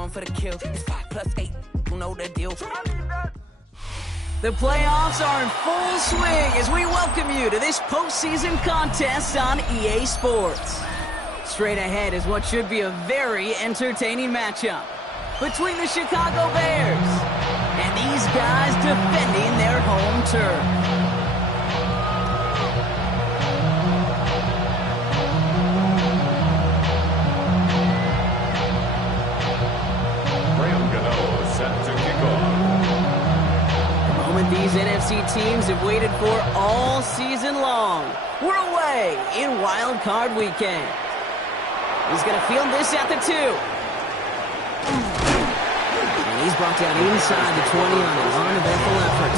going for the kill. It's 5+8. You know the deal. The playoffs are in full swing as we welcome you to this postseason contest on EA Sports. Straight ahead is what should be a very entertaining matchup between the Chicago Bears and these guys defending their home turf. These NFC teams have waited for all season long. We're away in Wild Card Weekend. He's going to field this at the 2. And he's brought down inside the 20 on an uneventful effort.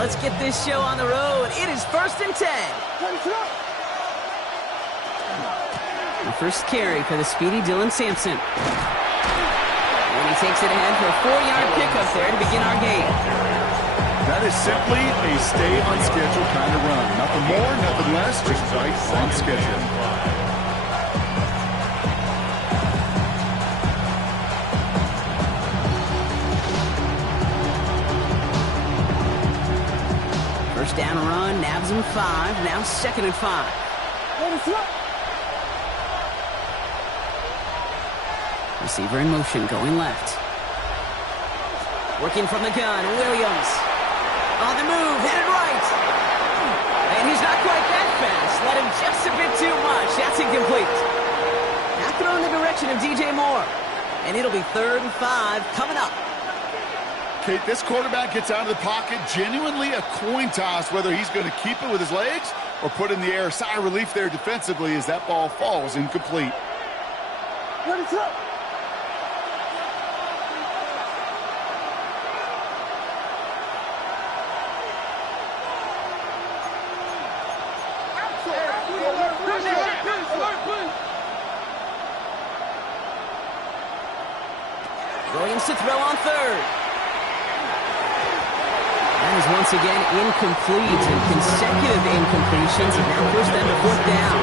Let's get this show on the road. It is 1st and 10. The first carry for the speedy Dylan Sampson. And he takes it ahead for a 4-yard pickup there to begin our game. That is simply a stay on schedule kind of run. Nothing more, nothing less, just right on schedule. First down run, nabs him 5, now 2nd and 5. Receiver in motion, going left. Working from the gun, Williams. On the move, headed right. And he's not quite that fast. Let him just a bit too much. That's incomplete. Now throw in the direction of DJ Moore. And it'll be 3rd and 5 coming up. Kate, this quarterback gets out of the pocket, genuinely a coin toss whether he's going to keep it with his legs or put in the air. Sigh of relief there defensively as that ball falls incomplete. Williams to throw on 3rd. That is once again incomplete, and consecutive incompletions have now pushed them to 4th down.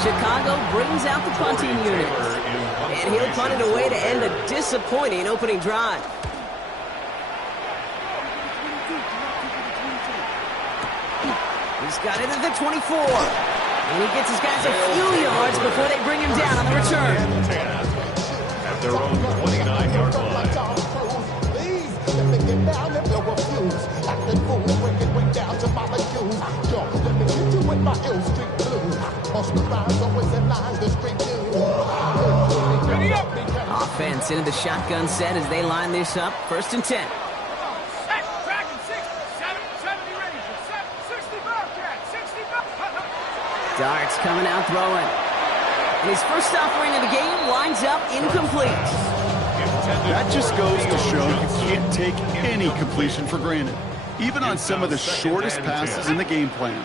Chicago brings out the punting unit, and he'll punt it away to end a disappointing opening drive. He's got it at the 24, and he gets his guys a few yards before they bring him down on the return. At their own 29-yard line. Offense into the shotgun set as they line this up. 1st and 10. Darts coming out throwing. And his first offering of the game lines up incomplete. That just goes to show you can't take any completion for granted, even on some of the shortest passes in the game plan.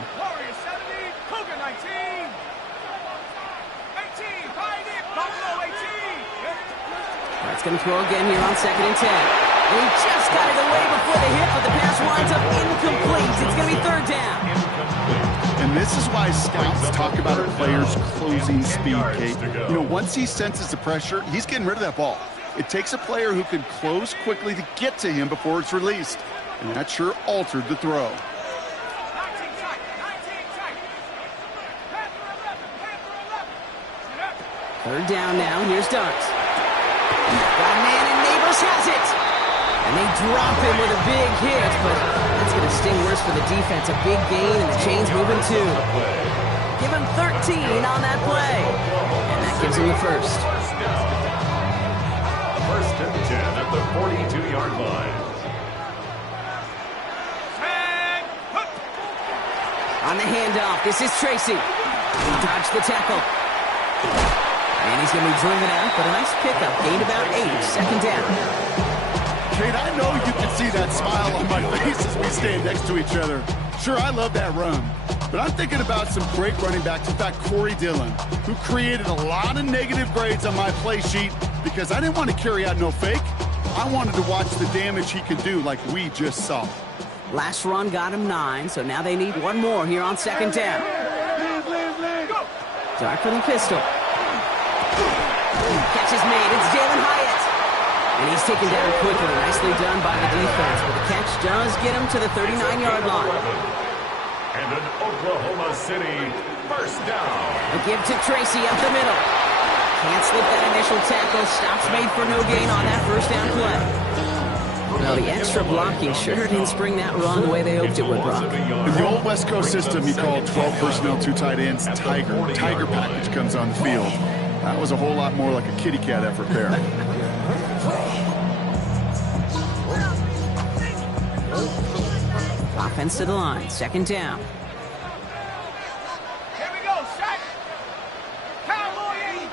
That's going to throw again here on 2nd and 10. And he just got it away before the hit, but the pass winds up incomplete. It's going to be 3rd down. And this is why scouts talk about a player's closing speed, Kate. You know, once he senses the pressure, he's getting rid of that ball. It takes a player who can close quickly to get to him before it's released. And that sure altered the throw. Third down now. Here's Darts. Got a man, and Neighbors has it. And they drop him with a big hit, but that's going to sting worse for the defense. A big gain, and the chain's moving too. Give him 13 on that play. And that gives him the first. 1st and 10 at the 42-yard line. On the handoff, this is Tracy. He dodged the tackle. And he's going to be driven out, but a nice pickup. Gained about 8, 2nd down. Kate, I know you can see that smile on my face as we stand next to each other. Sure, I love that run. But I'm thinking about some great running backs. In fact, Corey Dillon, who created a lot of negative grades on my play sheet because I didn't want to carry out no fake. I wanted to watch the damage he could do like we just saw. Last run got him 9, so now they need one more here on second down. Dart for the pistol. Catch is made. It's Jalen Hyatt. And he's taken down quickly. Nicely done by the defense. But the catch does get him to the 39-yard line. And an Oklahoma City first down. A give to Tracy up the middle. Can't slip that initial tackle. Stops made for no gain on that first down play. Well, the extra blocking sure didn't spring that run the way they hoped it would, Brock. In the old West Coast system, you call 12 personnel, 2 tight ends, Tiger. Tiger package comes on the field. That was a whole lot more like a kitty cat effort there. Offense to the line, second down. Here we go, Shaq. Cowboy.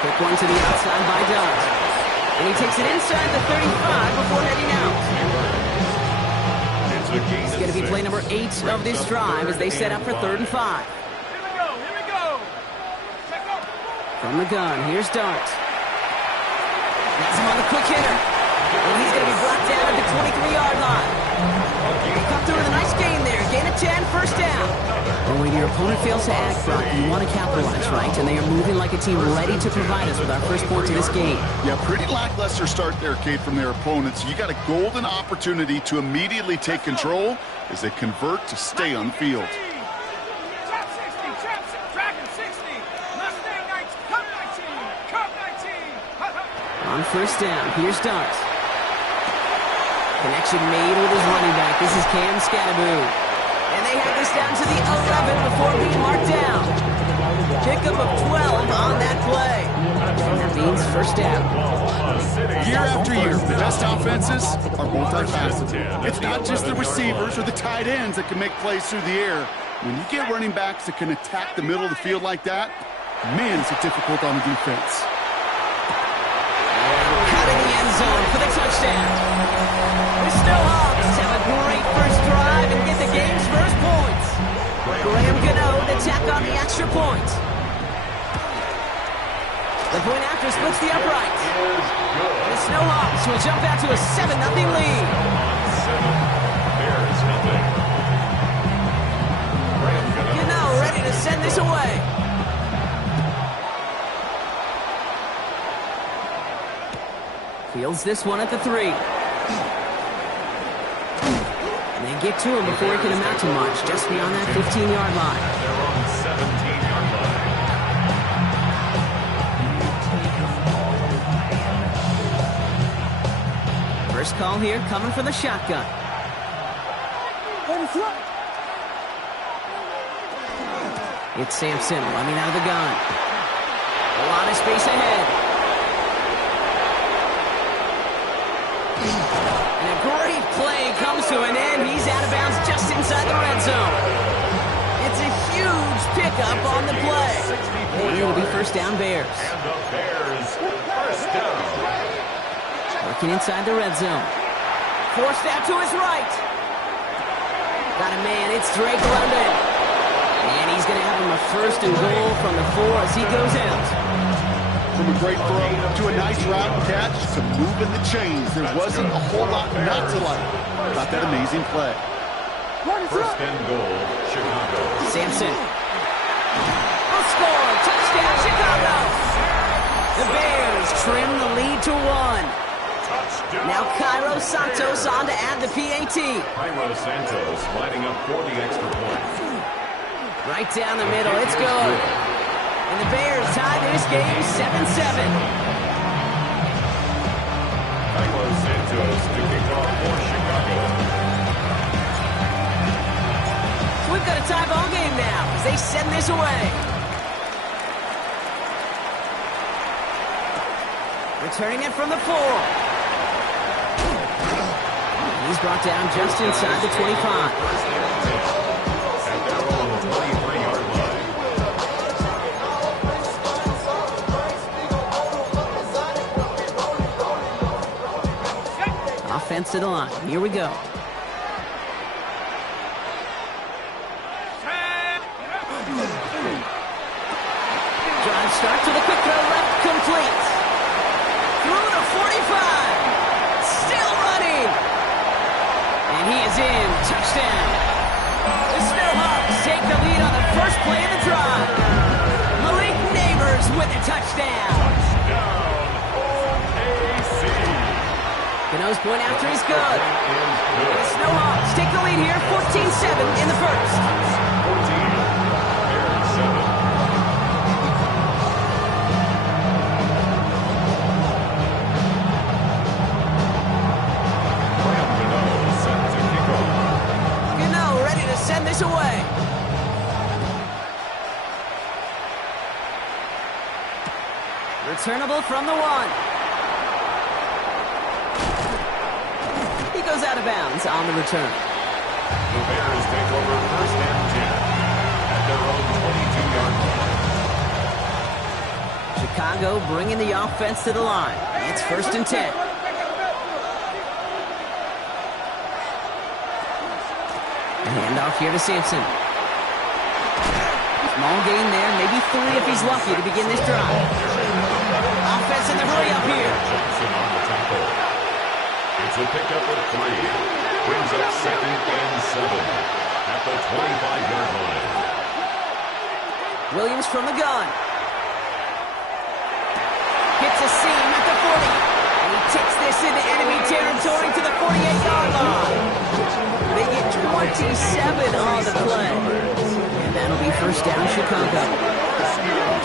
Quick one to the outside by Dart. And he takes it inside the 35 before heading out. It's going to be play number 8 of this drive as they set up for 3rd and 5. Here we go. From the gun, here's Dart. That's him on the quick hitter. And he's going to be brought down at the 23-yard line. Come through with a nice gain there. Gain of 10, first down. Well, when your opponent fails to act, Brock, you want to capitalize, right? And they are moving like a team ready to provide us with our first points of this game. Yeah, pretty lackluster start there, Kate, from their opponents. You got a golden opportunity to immediately take control as they convert to stay on the field. Trap 60, Dragon 60, Mustang 19, Cup 19. On first down, here's Dart. Connection made with his running back. This is Cam Scattaboo. And they have this down to the 11 before being marked down. Pickup of 12 on that play. And that means first down. Year after year, the best offenses are multifaceted. It's not just the receivers or the tight ends that can make plays through the air. When you get running backs that can attack the middle of the field like that, man, is it difficult on the defense. Cut in the end zone for the touchdown. The Snowhawks have a great first drive and get the game's first points. Graham Gano to tack on the extra point. The point after splits the upright. The Snowhawks will jump out to a 7-0 lead. Gano ready to send this away. Fields this one at the 3. And they get to him before he can amount to much, just beyond that 15-yard line. They're on the 17-yard line. First call here coming from the shotgun. It's Sampson running out of the gun. A lot of space ahead. And a great play comes to an end. He's out of bounds just inside the red zone. It's a huge pickup on the play. And it'll be first down Bears. And the Bears first down. Working inside the red zone. Forced out to his right. Got a man. It's Drake London. And he's going to have him a first and goal from the 4 as he goes out. From a great throw to a nice route and catch to moving the chains. There wasn't a whole lot not to like about that amazing play. First and goal, Chicago. Sampson. A score. Touchdown, Chicago. The Bears trim the lead to 1. Touchdown. Now Cairo Santos on to add the PAT. Cairo Santos lining up for the extra point. Right down the middle. It's good. And the Bears tie this game 7-7. Cairo Santos to kick off for Chicago. So we've got a tie ball game now as they send this away. Returning it from the 4. He's brought down just inside the 25. Offense to the line. Here we go. drive starts with a quick throw left, complete. Through to 45. Still running. And he is in. Touchdown. The Snowhawks take the lead on the first play of the drive. Malik Neighbors with a touchdown. Gano's point after is good. The Snowhawks take the lead here, 14-7 in the first. 14-7. Gano ready to send this away. Returnable from the 1. He goes out of bounds on the return. The Bears take over first and 10 at their own 22-yard line. Chicago bringing the offense to the line. It's first and 10. Handoff here to Sampson. Small gain there, maybe 3 if he's lucky to begin this drive. Offense in the hurry up here. Johnson on the tackle. It's a pickup of 3. Brings up second and 7 at the 25-yard line. Williams from the gun. Hits a seam at the 40. And he takes this into enemy territory to the 48-yard line. They get 27 on the play. And that'll be first down, Chicago.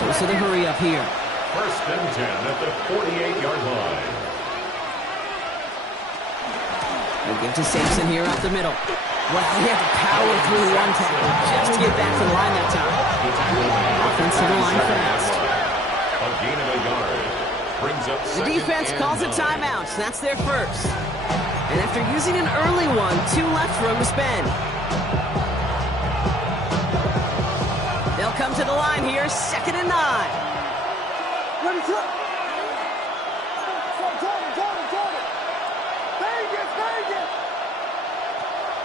Goes to the hurry up here. First and 10 at the 48-yard line. We'll give to Sampson here up the middle. Well, he had to power through one tackle just to get back to the line that time. Offense to the line fast. A gain of a yard. Brings up The defense calls a timeout. That's their first. And after using an early one, 2 left for him to spend. They'll come to the line here, second and 9.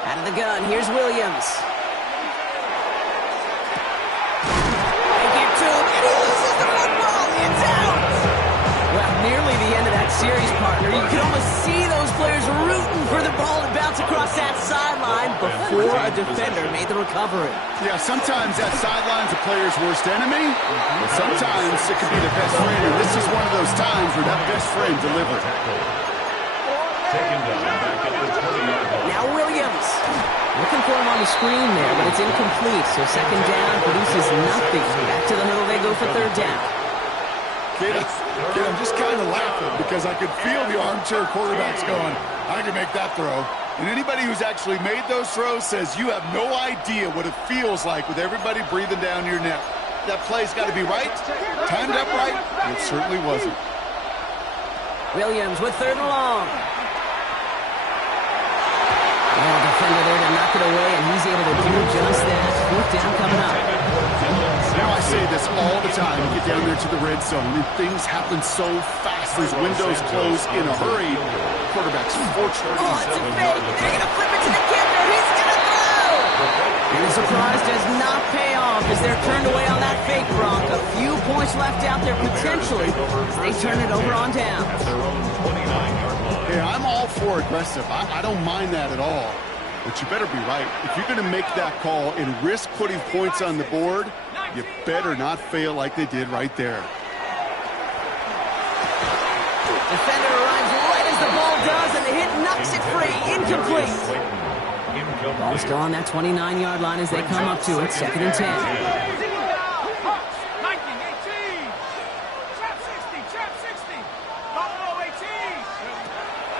Out of the gun, here's Williams. They get to him, and he loses the football. It's out. Well, nearly the end of that series, partner. You can almost see those players rooting for the ball to bounce across that sideline before a defender made the recovery. Yeah, sometimes that sideline's a player's worst enemy, but sometimes it could be the best friend, and this is one of those times where that best friend delivered. Taken down back at the 20-yard line. Now Williams. Looking for him on the screen there, but it's incomplete, so second down produces nothing. Back to the middle they go for third down. Kid, I'm just kind of laughing because I could feel the armchair quarterbacks going, I can make that throw. And anybody who's actually made those throws says you have no idea what it feels like with everybody breathing down your neck. That play's got to be right, timed up right, and it certainly wasn't. Williams with third and long. Oh, defender there to knock it away, and he's able to do just that. Fourth down coming up. Now I say this all the time. You get down there to the red zone, and things happen so fast. Those windows close in a hurry. Quarterback's fortunate. Oh, it's a fake. They're going to flip it to the kicker. He's going to throw. And the surprise does not pay off as they're turned away on that fake, Bronc. A few points left out there potentially as they turn it over on down. Yeah, I'm all for aggressive. I don't mind that at all. But you better be right. If you're going to make that call and risk putting points on the board, you better not fail like they did right there. Defender arrives right as the ball does, and the hit knocks it free. Incomplete. Ball still on that 29-yard line as they come up to it. Second and 10.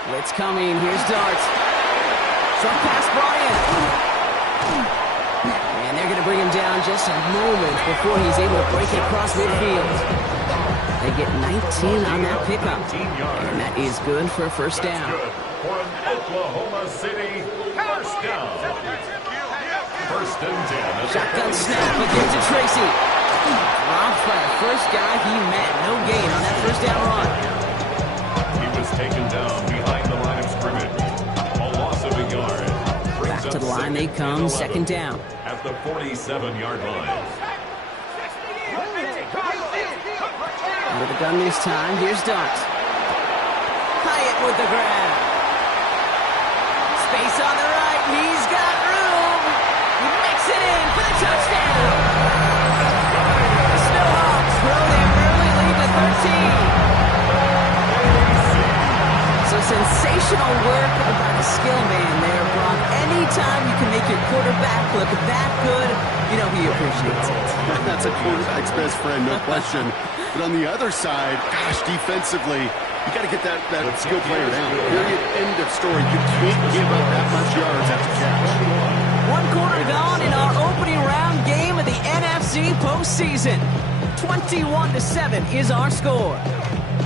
Blitz coming. Here's Dart. Short pass brought in. And they're going to bring him down just a moment before he's able to break it across midfield. They get 19 on that pickup. And that is good for a first down. For an Oklahoma City first down. First and 10. Shotgun snap again to Tracy. Robbed by the first guy he met. No gain on that first down run. He was taken down behind the line of scrimmage. A loss of a yard. Back to the line they come, second down. At the 47-yard line. Under the gun this time. Here's Dart. Hyatt with the grab. Space on the right. He's got room. He makes it in for the touchdown. The Snowhawks throw their early lead to 13. So sensational work by the skill man there, Brock. Anytime you can make your quarterback look that good, you know he appreciates it. That's a quarterback's best friend, no question. But on the other side, gosh, defensively, you got to get that skill player down. Period. End of story. You can't give up that much yards after catch. 1 quarter gone in our opening round game of the NFC postseason. 21-7 is our score.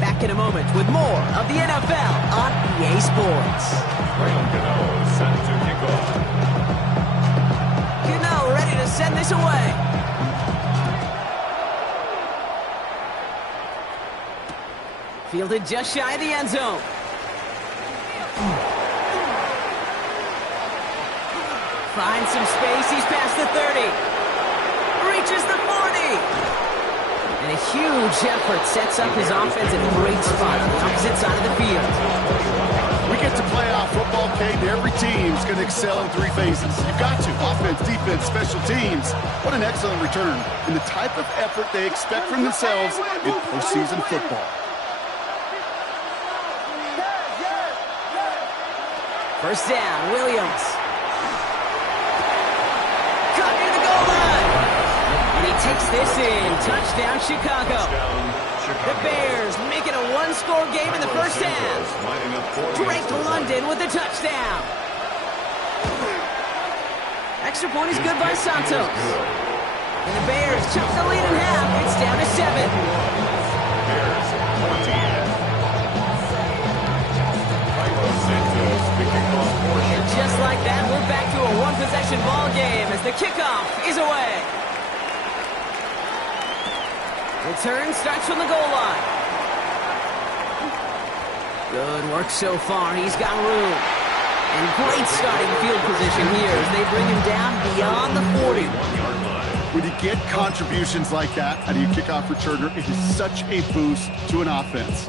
Back in a moment with more of the NFL on EA Sports. Set to kick off. Gano ready to send this away. Fielded just shy of the end zone. Finds some space. He's past the 30. Reaches the 40. And a huge effort sets up his offense in a great spot on the opposite side of the field. We get to playoff football, Kate. Every team's going to excel in 3 phases. You've got to. Offense, defense, special teams. What an excellent return. And the type of effort they expect from themselves in postseason football. First down, Williams. Cut near the goal line. And he takes this in. Touchdown, Chicago. The Bears make it a 1-score game in the first half. Drake London with the touchdown. Extra point is good by Santos. And the Bears took the lead in half. It's down to 7. And just like that, we're back to a 1-possession ball game as the kickoff is away. Return starts from the goal line. Good work so far. He's got room. And great starting field position here as they bring him down beyond the 40. When you get contributions like that out of your kickoff returner, it is such a boost to an offense.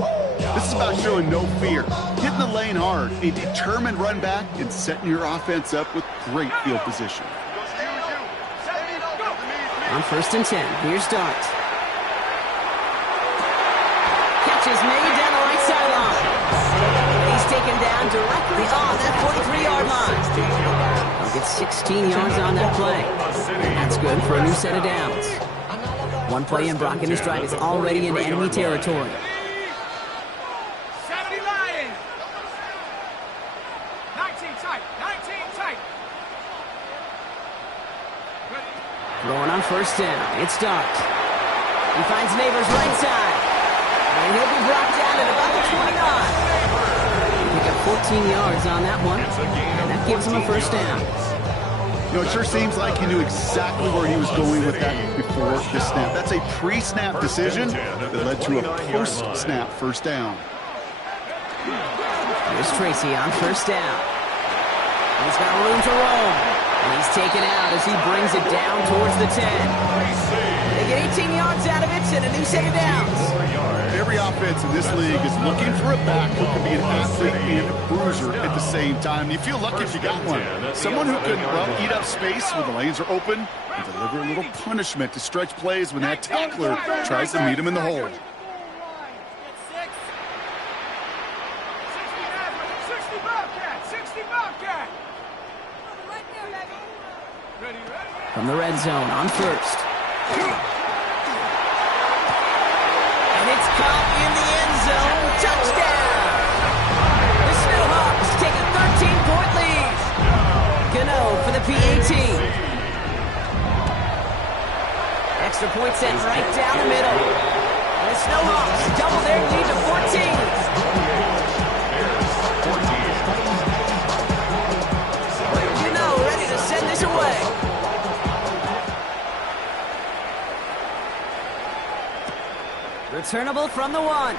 This is about showing no fear, hitting the lane hard, a determined run back, and setting your offense up with great field position. On 1st and 10, here's Dart. Catch is made down the right sideline. He's taken down directly on that 43-yard line. He'll get 16 yards on that play. And that's good for a new set of downs. One play in, Brock, and his drive is already in enemy territory. 70 Lions. 19 tight. 19 tight. Throwing on 1st down. It's Dart. He finds Neighbors right side. And he'll be brought down at about the 29. Pick up 14 yards on that one. And that gives him a 1st down. You know, it sure seems like he knew exactly where he was going with that before the snap. That's a pre-snap decision that led to a post-snap 1st down. Here's Tracy on 1st down. He's got room to roam. And he's taken out as he brings it down towards the 10. They get 18 yards out of it and a new set of downs. Every offense in this league is looking for a back who can be an athlete and a bruiser at the same time. And you feel lucky if you got one. Someone who can, well, eat up space when the lanes are open and deliver a little punishment to stretch plays when that tackler tries to meet him in the hole. 60 Bobcat. 60 Bobcat. Ready. From the red zone on 1st. And it's caught in the end zone. Touchdown! The Snowhawks take a 13-point lead. Gano for the PAT. Extra point set right down the middle. And the Snowhawks double their lead to 14. Gano ready to send this away. Returnable from the 1.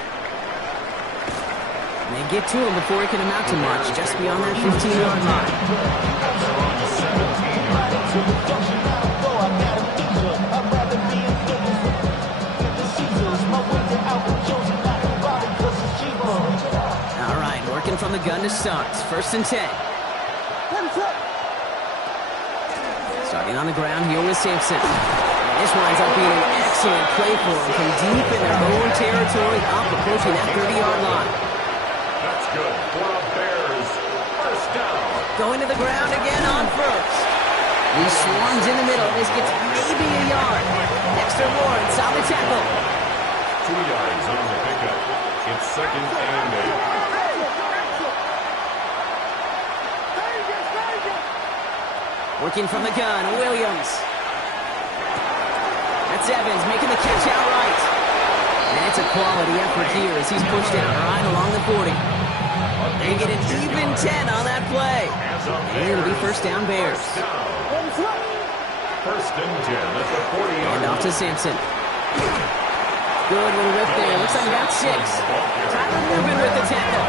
And they get to him before he can amount to much, just beyond that 15-yard line. from the gun to start. First and 10. Starting on the ground here with Sampson. And this winds up being an excellent play for him from deep in their own territory, up approaching that 30-yard line. That's good for the Bears. First down. Going to the ground again on first. He swarms in the middle. This gets maybe a yard. Dexter Lawrence on the tackle. 2 yards on the pickup. It's second and 8. Working from the gun, Williams. That's Evans making the catch outright. And it's a quality effort here as he's pushed out right along the 40. They get an even 10 on that play. And it'll be first down Bears. First and 10 at the 40-yard line. And off to Sampson. Good little rip there. Looks like about 6. Tyler Rubin with the tackle.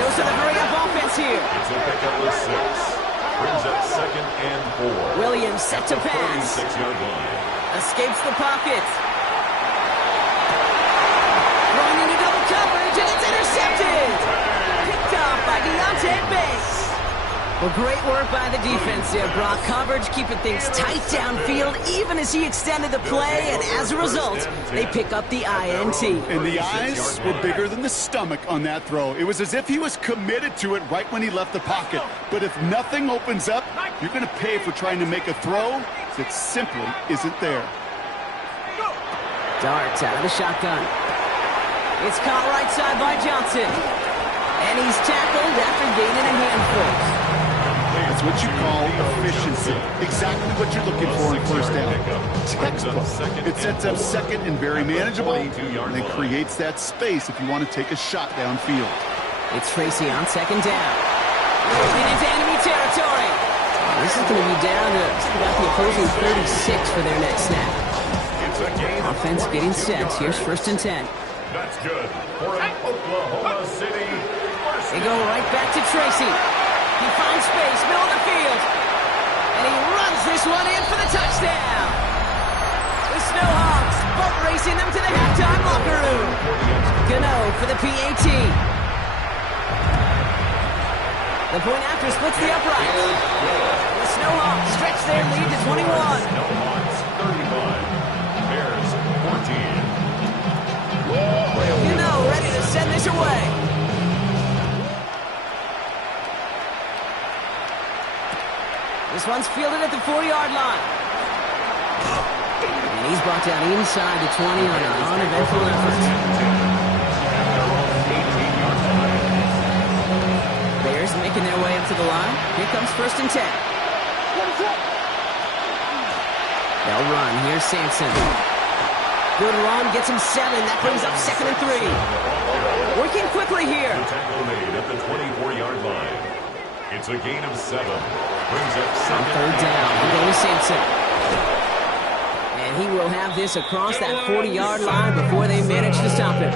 Dose of the hurry-up offense here. It's a pickup of 6. Brings up second and 4. Williams set to pass. 36-yard line. Escapes the pocket. Throwing into double coverage, and it's intercepted. Picked off by Deontay Banks. Well, great work by the defense there, Brock. Coverage keeping things tight downfield, even as he extended the play, and as a result, they pick up the INT. And the eyes were bigger than the stomach on that throw. It was as if he was committed to it right when he left the pocket. But if nothing opens up, you're going to pay for trying to make a throw that simply isn't there. Darts out of the shotgun. It's caught right side by Johnson. And he's tackled after gaining a handful. That's what you call efficiency. Exactly what you're looking for in first down. Textbook. It sets up second and very manageable, and it creates that space if you want to take a shot downfield. It's Tracy on second down. Moving into enemy territory. This is going to be down to about the opposing 36 for their next snap. Offense getting set. Here's first and 10. That's good for an Oklahoma City. They go right back to Tracy. He finds space, middle of the field. And he runs this one in for the touchdown. The Snowhawks boat racing them to the halftime locker room. Gano for the PAT. The point after splits the upright. The Snowhawks stretch their lead to 21. Snowhawks 35. Bears 14. Gano ready to send this away. This one's fielded at the 4-yard line. And he's brought down inside the 20 on an uneventful effort. Bears making their way up to the line. Here comes first and 10. They'll run. Here's Sampson. Good run. Gets him 7. That brings up second and 3. Working quickly here. Tackle made at the 24-yard line. It's a gain of 7. Brings up On third down, we're going to Sampson. And he will have this across that 40-yard line before they manage to stop him.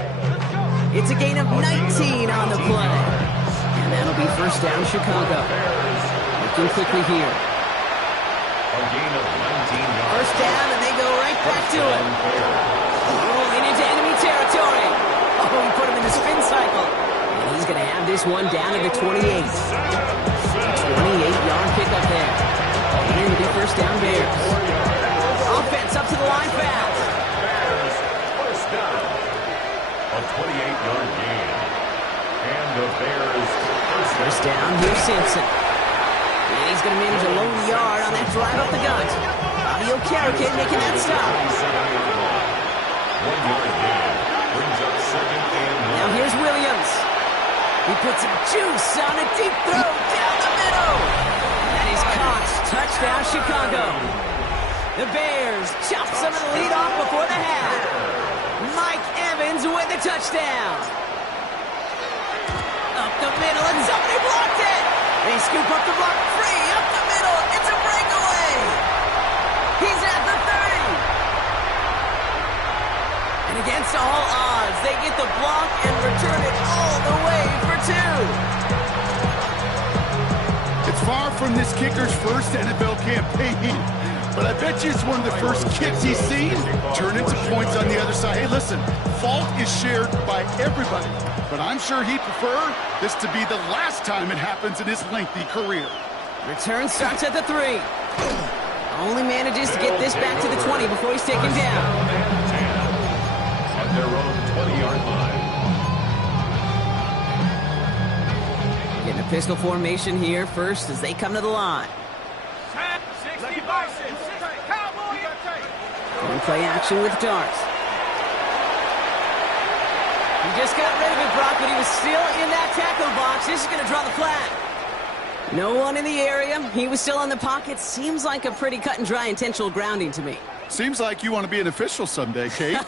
It's a gain of 19 on the play. And that'll be first down, Chicago. Looking quickly here. a gain of 19 yards. First down, and they go right back to it. Rolling into enemy territory. Oh, he put him in the spin cycle. And he's going to have this one down to the 28. 28-yard pickup there. And it'll be first down Bears. Offense up to the line fast. Bears, first down. A 28-yard gain. And the Bears First down, here's Simpson. And he's going to manage a lone yard on that drive up the gut. Bobby Okereke making that stop. 1 yard gain. Brings up second and 1. Now here's Williams. He puts some juice on a deep throw down the middle. That is caught. Touchdown, Chicago. The Bears chop some of the lead off before the half. Mike Evans with the touchdown. Up the middle, and somebody blocked it. They scoop up the block free. Up the middle. It's a breakaway. He's at the 30. And against all odds, they get the block and return it all the way for 2. It's far from this kicker's first NFL campaign, but I bet you it's one of the first kicks he's seen turn into points on the other decide, hey, listen, fault is shared by everybody, but I'm sure he'd prefer this to be the last time it happens in his lengthy career. Return starts at the 3. Only manages to get this back to the 20 before he's taken down. At their own 20-yard line. Getting a pistol formation here first as they come to the line. 60 bison, Cowboy. And play action with Darts. He just got rid of it, Brock, but he was still in that tackle box. This is going to draw the flag. No one in the area. He was still in the pocket. Seems like a pretty cut and dry intentional grounding to me. Seems like you want to be an official someday, Kate.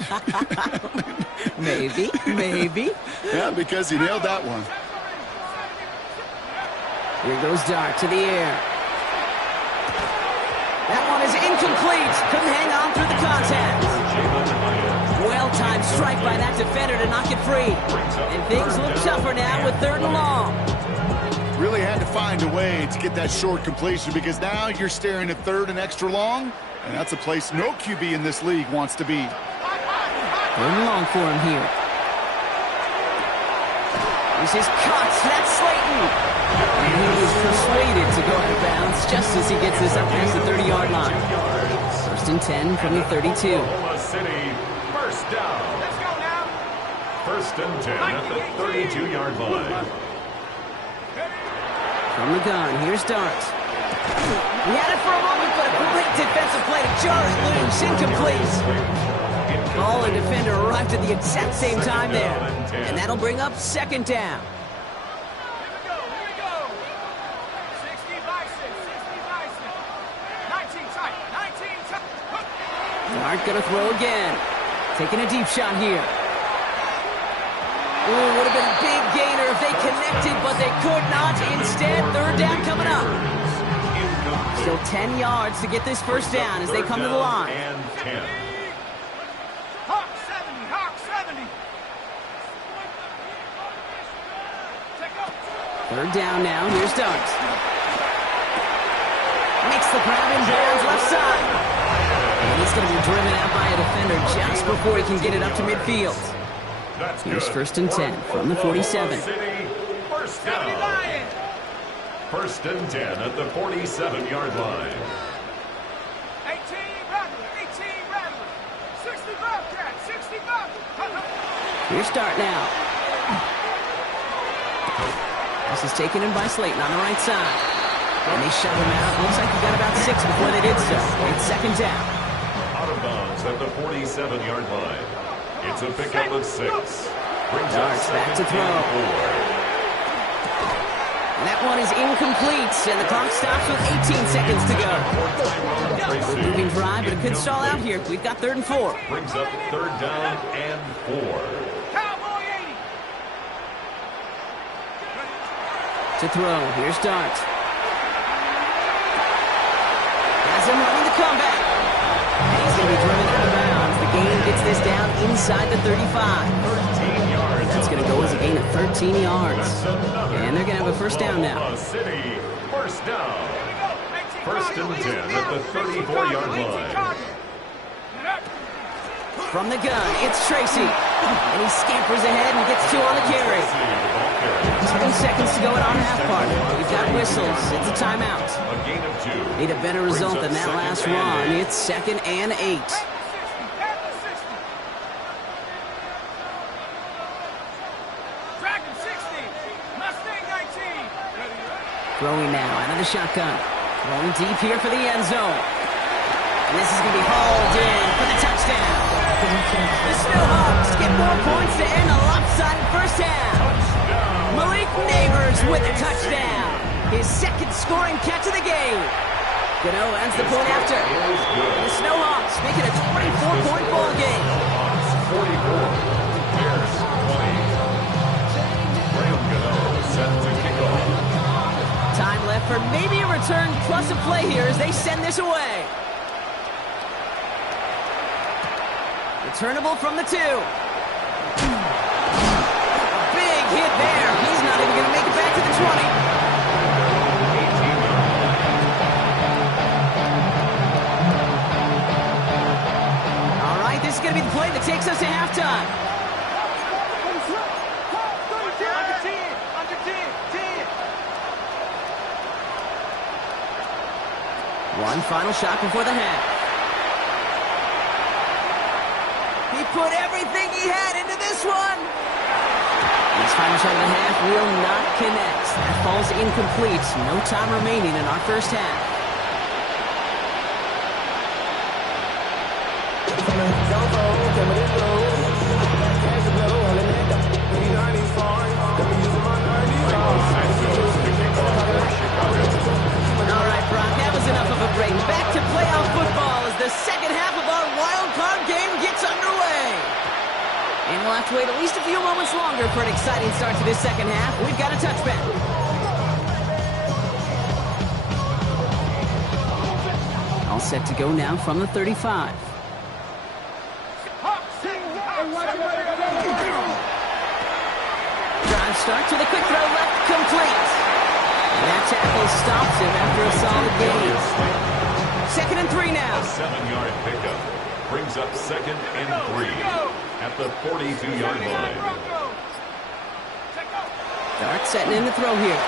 Maybe. Yeah, because he nailed that one. Here goes Dart to the air. That one is incomplete. Couldn't hang on through the contact. Well-timed strike by that defender to knock it free. And things look tougher now with 3rd and long. Really had to find a way to get that short completion because now you're staring at 3rd and extra long, and that's a place no QB in this league wants to be. 3rd and long for him here. This is caught. That's Slayton. And he was persuaded to go out of bounds just as he gets this up past the 30-yard line. 1st and 10 from the 32. Oklahoma City, first down. Let's go now. 1st and 10 at the 32-yard line. From the gun, here's Darts. He had it for a moment, but a great defensive play to jar it loose. Incomplete. Ball and defender arrived at the exact same time there. And that'll bring up 2nd down. Here we go. 60 bison, 19 tight, 19 tight. Dart gonna throw again. Taking a deep shot here. Ooh, would have been a big gainer if they connected, but they could not. Instead, 3rd down coming up. Still 10 yards to get this 1st down as they come to the line. And 10. Hawk 70, Hawk 70. Take off. 3rd down now. Here's Darts. Makes the grab in bounds left side. And he's going to be driven out by a defender just before he can get it up to midfield. That's Here's good. 1st and 10 from the 47. Oklahoma City, first 70 down. Lions. 1st and 10 at the 47-yard line. 18 Rattler. 60 Bobcat, 60 Bobcat. Here's Dart now. This is taken in by Slayton on the right side. And they shove him out. Looks like he got about 6 before they did so. It's 2nd down. Out of bounds at the 47-yard line. It's a pickup of 6. Brings Darts up back to 2nd throw. and 4. And that one is incomplete, and the clock stops with 18 seconds to go. Good moving drive, but it could stall out here. We've got 3rd and 4. Brings up 3rd down and 4. Cowboy 80. To throw, here's Dart. Has him running the comeback. And he's going to be driven out of bounds. The gain gets this down inside the 35. 13 yards. That's going to go as a gain of 13 yards. And they're going to have a 1st down now. Oklahoma City, first down. 1st and 10 at the 34-yard line. From the gun, it's Tracy. And he scampers ahead and gets 2 on the carry. 10 seconds to go in our half part. We've got whistles. It's a timeout. A gain of 2. Need a better result than that last run. It's 2nd and 8. Dragon 60. Mustang 19. Throwing now out of the shotgun. Rolling deep here for the end zone. And this is going to be hauled in for the touchdown. The Snowhawks get more points to end a lopsided 1st half. Malik Neighbors with a touchdown. His 2nd scoring catch of the game. Gano adds the point after. And the Snowhawks make it a 24-point ball game. 44. Bears 20. Graham Gano set to kick off. Time left for maybe a return plus a play here as they send this away. Returnable from the 2. Big hit there. He's not even going to make it back to the 20. All right, this is going to going to be the play that takes us to halftime. Under 10. Under 10. 10. One final shot before the half. He put everything he had into this one. This final shot of the half will not connect. That falls incomplete. No time remaining in our first half. All right, Brock, that was enough of a break. Back to playoff football as the second half of our wild card game gets underway. And we'll have to wait at least a few moments longer for an exciting start to this second half. We've got a touchback. All set to go now from the 35. Drive start to the quick throw left, complete. And that tackle stops him after a solid gain. 2nd and 3 now. A 7-yard pickup brings up 2nd and 3 at the 42-yard line. Dart setting in the throw here.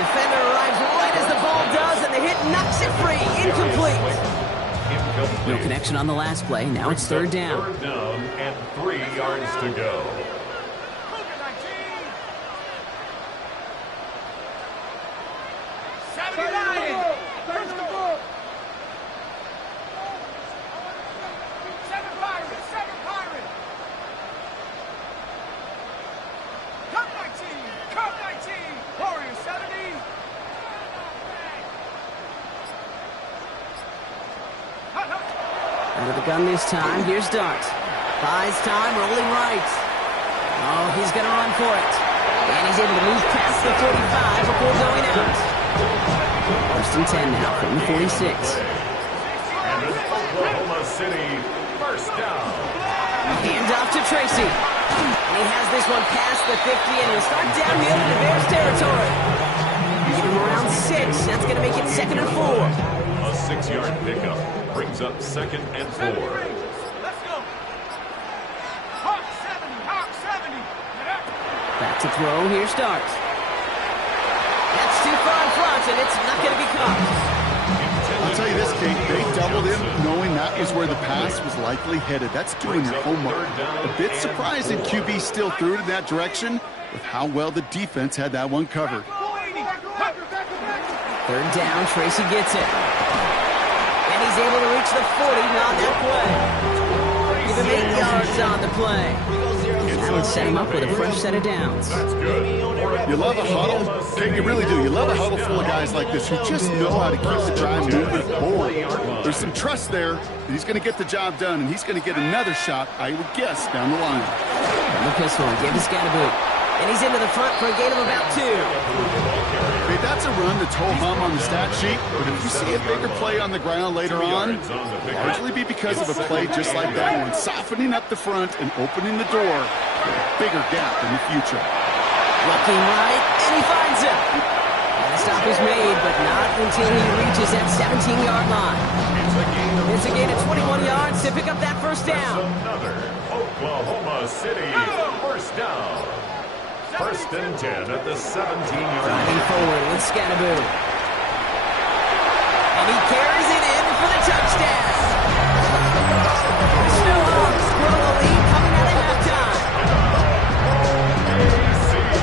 Defender arrives right as the ball does, and the hit knocks it free. Incomplete. No connection on the last play. Now it's 3rd down. 3rd down and 3 yards to go. Under the gun this time. Here's Dart. Buys time, rolling right. Oh, he's going to run for it. And he's able to move past the 45 before going out. 1st and 10 now from the 46. And an Oklahoma City 1st down. Hand off to Tracy. And he has this one past the 50, and he'll start downhill into Bears territory. Give him around 6. That's going to make it 2nd and 4. A 6-yard pickup brings up 2nd and 4. Let's go. Hawk 70. Back to throw. Here's Dart. That's too far in front, and it's not going to be caught. I'll tell you this, Kate, they doubled him knowing that was where the pass was likely headed. That's doing your homework. A bit surprising QB still threw it in that direction with how well the defense had that one covered. 3rd down, Tracy gets it. And he's able to reach the 40 on that play. Give him 8 yards on the play. That'll set him up with a fresh set of downs. That's good. You love a huddle. Kate, you really do. You love a huddle full of guys like this who just know how to keep the drive moving forward. There's some trust there that he's going to get the job done, and he's going to get another shot, I would guess, down the line. From the pistol, gave to Scatterboot. And he's into the front for a gain of about 2. Hey, that's a run that's ho-hum on the stat sheet, but if you see a bigger play on the ground later on, it'll largely be because of a play just like that one, softening up the front and opening the door for a bigger gap in the future. Looking right, and he finds him. And the stop is made, but not until he reaches that 17-yard line. It's a gain of 21 yards to pick up that 1st down. Another Oklahoma City 1st down. 1st and 10 at the 17-yard line. Driving forward with Scatterboot. And he carries it in for the touchdown. The Snowhawks grow the lead coming out of halftime.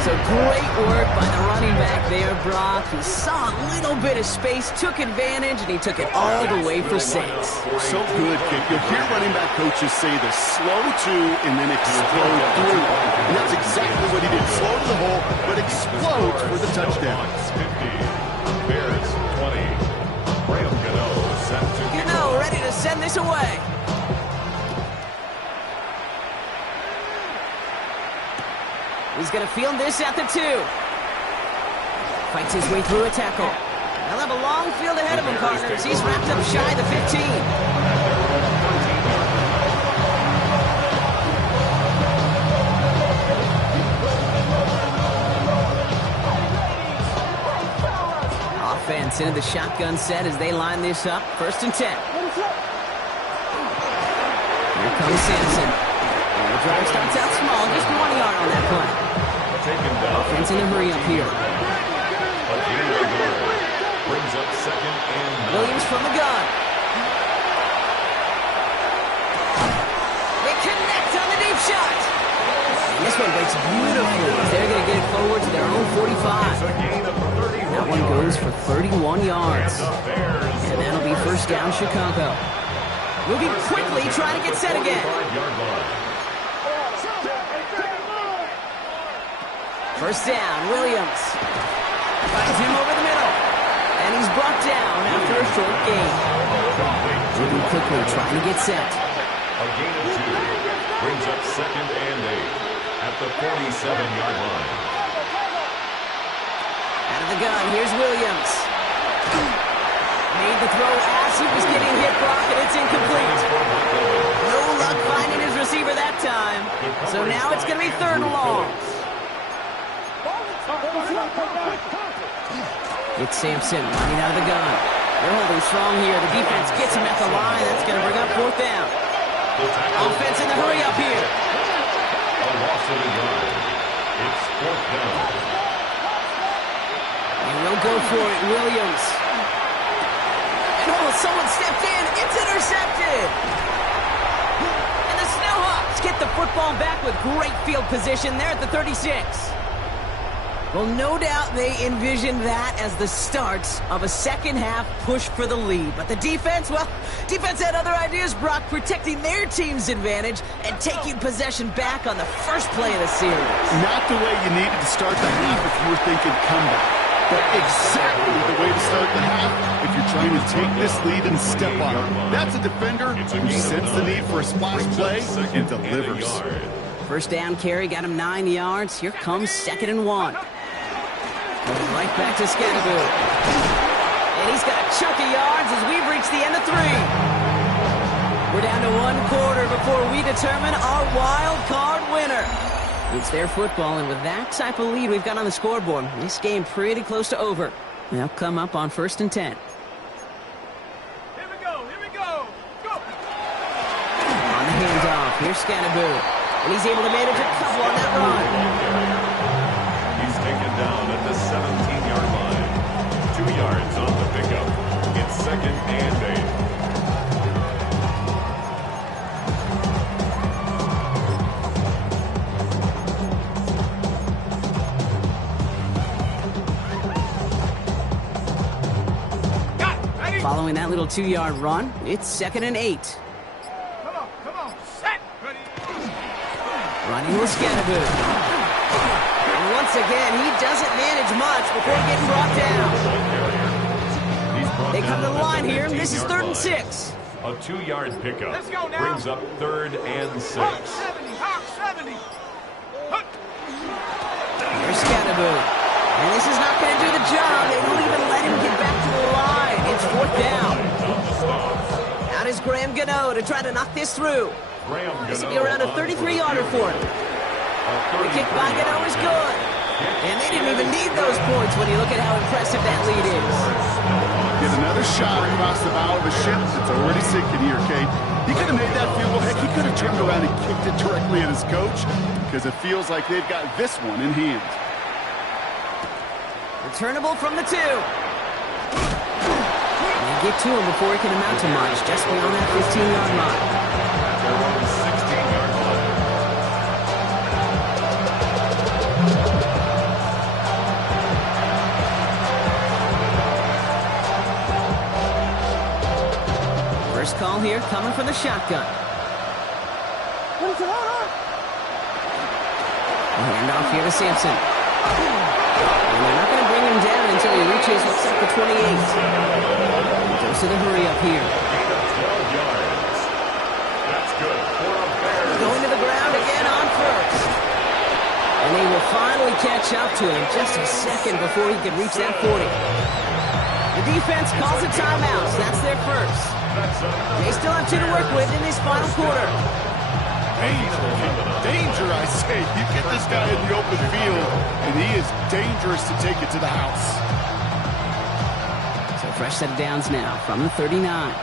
So great work by the running back there, Brock. He saw a little bit of space, took advantage, and he took it all the way for 6. So good, kid. You'll hear running back coaches say this: slow to and then explode through. And that's exactly what he did. Slow to the hole, but explode for the touchdown. 50, Bears 20. Graham Gano set to Gano ready to send this away. He's going to field this at the 2. Fights his way through a tackle. He'll have a long field ahead of him, partners. He's wrapped up shy of the 15. Offense into the shotgun set as they line this up. 1st and 10. Here Here's Sampson. And the drive starts out small, just 1 yard on that play. Offense in a hurry up here. Brings up second and 9. Williams from the gun. They connect on the deep shot. And this one breaks beautifully. They're going to get it forward to their own 45. That one goes for 31 yards. And that'll be first down Chicago. Moving quickly, trying to get set again. First down, Williams. Finds him over the middle. And he's brought down after a short gain. Moving quickly, trying to get set. A gain of 2. Brings up second and 8 at the 47-yard line. Out of the gun, here's Williams. Made the throw as he was getting hit, Brock, and it's incomplete. No luck finding his receiver that time. So now it's going to be third and long. It's Sampson running out of the gun. They're holding strong here. The defense gets him at the line. That's going to bring up fourth down. Offense in the hurry up here. A loss of a yard. It's fourth down. And we'll go for it, Williams. And someone stepped in. It's intercepted. And the Snowhawks get the football back with great field position there at the 36. Well, no doubt they envisioned that as the start of a second-half push for the lead. But the defense, well, defense had other ideas, Brock, protecting their team's advantage and taking possession back on the first play of the series. Not the way you needed to start the half if you were thinking comeback, but exactly the way to start the half if you're trying to take this lead and step on it. That's a defender who senses the need for a splash play and delivers. First down carry got him 9 yards. Here comes second and 1. Going right back to Scatterboot. And he's got a chunk of yards as we've reached the end of 3. We're down to 1 quarter before we determine our wild card winner. It's their football, and with that type of lead we've got on the scoreboard, this game pretty close to over. They'll come up on 1st and 10. Here we go, go! On the handoff, here's Scatterboot. And he's able to manage a couple on that run. He's taken down at the 17-yard line. 2 yards on the pickup. It's second and 8. Following that little 2-yard run, it's second and 8. Come on, set! Ready? Running with Scatterboot. And once again, he doesn't manage much before getting brought down. They come to the line here, and this is 3rd and 6. A 2-yard pickup. Let's go now. Brings up 3rd and 6. Hawk 70, Hawk 70. Here's Scatterboot. And this is not going to do the job. They don't even let him get back to the line. It's 4th down. Out is Graham Gano to try to knock this through. This will be around a 33-yarder for him. The kick by Gano is good. And they didn't even need those points when you look at how impressive that lead is. Get another shot across the bow of a ship that's already sinking here, Kate. He could have made that field goal. Heck, he could have turned around and kicked it directly at his coach because it feels like they've got this one in hand. Returnable from the 2. And they get to him before he can amount to much, just beyond that 15-yard line. Their own 16-yard line. First call here coming from the shotgun. Hand off here to Sampson. And they're not going to bring him down until he reaches, looks like the 28. He goes to the hurry up here. 12 yards. That's good for a Bears. Going to the ground again on first. And they will finally catch up to him just a second before he can reach that 40. The defense calls a timeout. So that's their first. They still have 2 to work with in this final quarter. Danger, I say. You get this guy in the open field, and he is dangerous to take it to the house. So fresh set of downs now from the 39.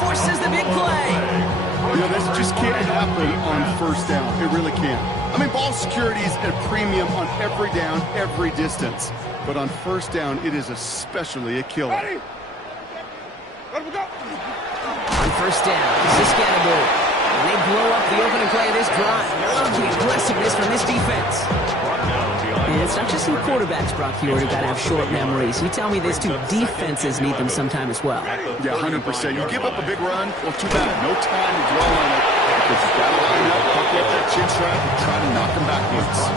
forces the big play. You know, this just can't happen on first down. It really can't. I mean, ball security is at a premium on every down, every distance. But on first down, it is especially a killer. Ready? Let him go. On first down, this is Scannable. And they blow up the opening play of this drive. Love the aggressiveness from this defense. And it's not just some quarterbacks, Brock Huard, who've got to have short memories. You tell me this too, defenses need them sometime as well. Yeah, 100%. You give up a big run, well, too bad. No time to dwell on it. Because you've got to line up, puck up that chin strap, and try to knock them backwards.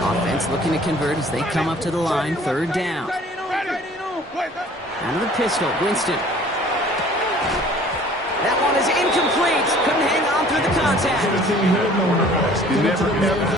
Offense looking to convert as they come up to the line, third down. Out of the pistol, Winston. That one is incomplete. Couldn't hang on through the contact. You never, ever